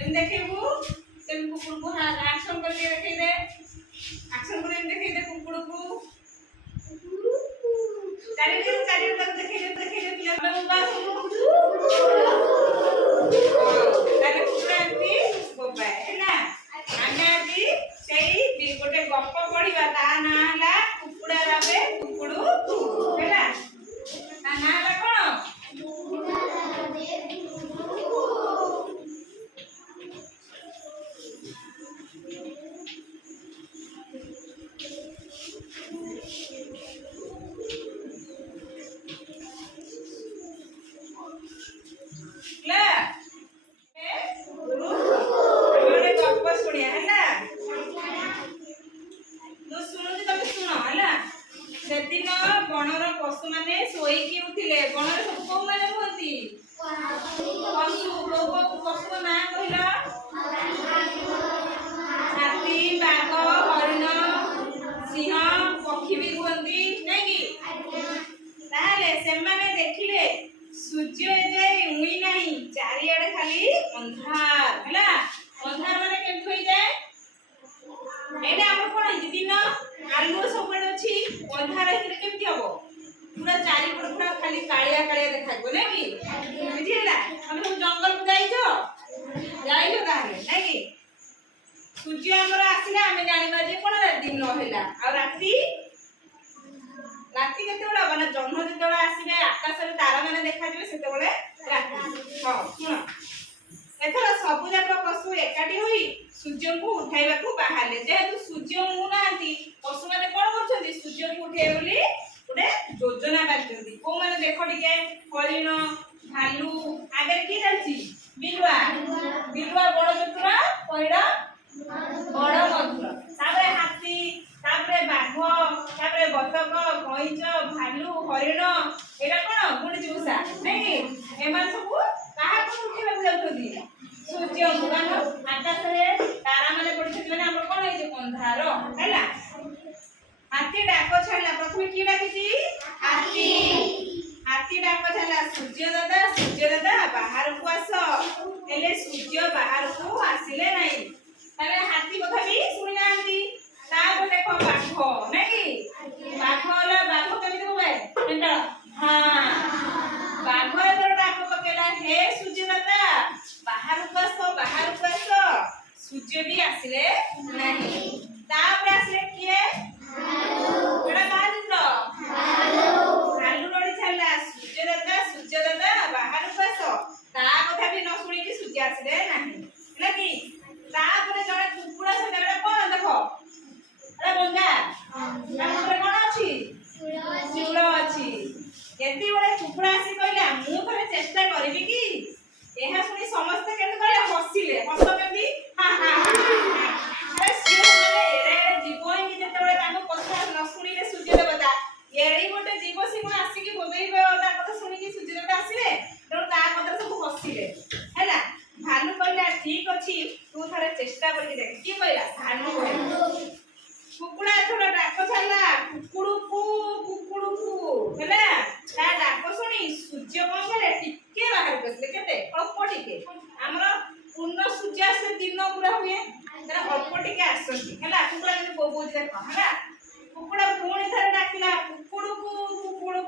M देखैबू से कुकुर को एक्शन करके देखै दे एक्शन करे देखै दे कुकुर को चारि तक देखै दे पिला में बास ताले कुकुर एमती बोबाय हैला आमे आदि सेही गोटे गप्प पढिबा ता ना हला कुकुडा राबे कुकुडू हैला ता ना हला कोन ला हमरे गप्प सुनिया हैला तो सुनो जे तमे सुनो हैला सेदिन बनर पशु माने सोई कि उठिले बनर सब को माने होती पशु लोग पशु ना कहिला हाथी बाघ हरिण सिंह पक्षी भी होती नहीं कि ताले से माने देखिले सूर्य जाय उई नहीं चारियाडे खाली अंधार हैला अंधार माने केम होई जाय एने हमर कोन दिन आलू सबले अछि अंधार हेले केमति हबो पूरा चारि पड़ पूरा खाली कालिया कालिया देखाइबो नै कि बुझिला हम सब जंगल को जाइछो ताले नै कि सूर्य हमर आसिला हमें जानिबा जे कोन दिन होला आ राती राती केते बडा माने जन्म जेते बडा आसीबे आकाश रे तारा माने देखा दिबे सेते बडे राती हां सुनो एथरा सबु जाक पशु एकाठी होई सूर्य को उठाइबा को बाहाले जेहेतु सूर्य मु नांती पशु माने कोन करछन्ती सूर्य को उठे बोली गोटे योजना बाचंती को माने देखो टिके हरिण भालू आगे की चलची बिलुआ बड़ चतुरा पहिरा बड़ मधुर ताबे हाथी ताबे बाघ ताबे बतक कइच भालू हरिण एटा कोन गुणी जुसा नै एमान सब काहा को उठेबा जाउथदी सूर्य मुगान आकाश रे तारा माने पड़छथि माने हमर कोन हे अंधार हैला हाथी डाक छाडला प्रथमे की डाकिछि हाथी डाक छाडला सूर्य दादा बाहर को आस हेले सूर्य बाहर को आसिले नै ताले हाथी कथा भी सुनि नांती तापर देखो बाघ नै कि बाघ केमिति होबे एंटा हां बाघ एकर डाक पकेला हे सूर्य दादा बाहर को आस सूर्य भी आसिले नहीं तापर आसिले किए एटा का दिनो भालू लड़ी छाला सूर्य दादा बाहर को आस ता कथा भी न सुनी कि सूर्य आसिले नहीं हैला कि तापर जड़े कुकुड़ा से एटा कोन देखो एटा गंगा हमरे कोन अछि चूड़ अछि एति बडे कुकुड़ा आसी कहला मु थरे चेष्टा करबी कि एहा सुनी समस्त केते कहले हसिले हस केमि हा हा अरे सिए माने एरे जीवन कि जते बडे ताको कथा न सुनिले सूर्य देवता एड़ी गोटे जीव सिंह आसी कि बोबेइबे ता कथा सुनी कि सूर्य देवता आसीले तो ता कथा सब हसिले हैला भालू कहला ठीक अछि तू थरे चेष्टा करके देख की कहला भालू कहला कुकुड़ा थोड़ा डाक छाला कुकुड़ू को हैला ता डाक सुनी सूर्य कोन करे टिके बाहर बसले केते अल्प टिके हमर पूर्ण सूर्य से दिन पूरा हुए तरा अल्प टिके आसंती हैला कुकुड़ा जे बोबो देख हैला कुकुड़ा पुणी थरे डाकला कुकुड़ू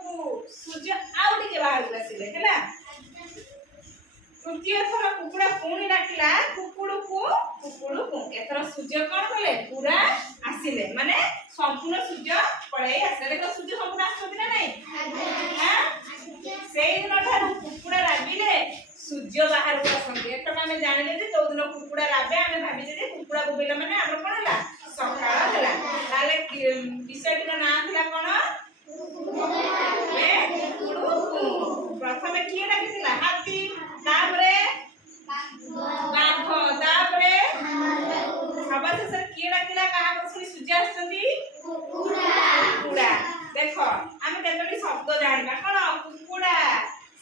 को सूर्य आउ टिके बाहर बसले हैला तृतीय थर कुकुड़ा पुणी डाकला कुकुड़ू को एथर सूर्य कोन कले पूरा आसिले माने संपूर्ण सूर्य पळै आसे देखो सूर्य संपूर्ण आसंती ना नै हां सेई दिन ठारू कुकुड़ा राबिले सूर्य बाहर को आसंती एटा माने जानिले जे जो दिन कुकुड़ा राबे आमे भाबी जे कुकुड़ा बोबेला माने हमर कोन हला सकाळ हला ताले विषयटिर नाम थिला कोन प्रथमे की डाकिथिला हाथी तापरे बाघ तापरे सबसे सर की डाकिला कहा बसली सूर्य आसंती कुकुड़ा देखो आमे केतोटी शब्द जानिबा कोन कुकुड़ा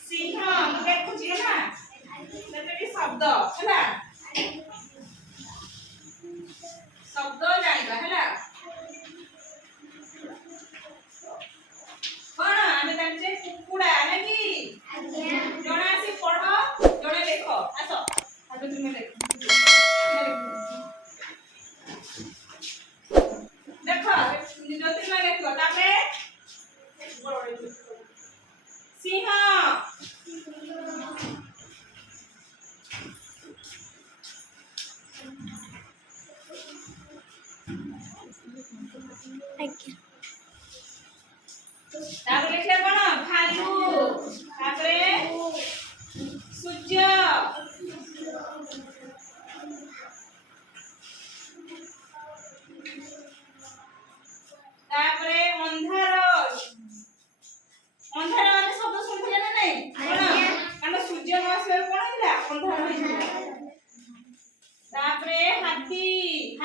सिंह देखु छी ना केतोटी शब्द हैला शब्द जानिबा हैला कोन आमे जानचे कुकुड़ा नहीं जणा से पढ़ो जणा देखो आसो तुमे देखो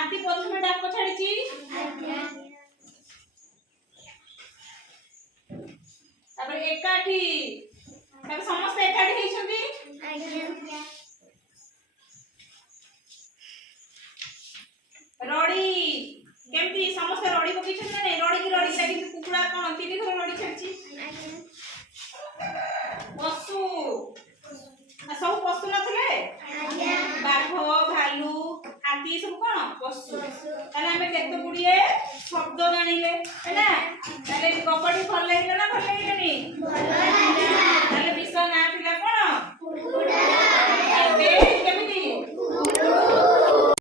ହାତୀ ପ୍ରଥମେ ଡାକ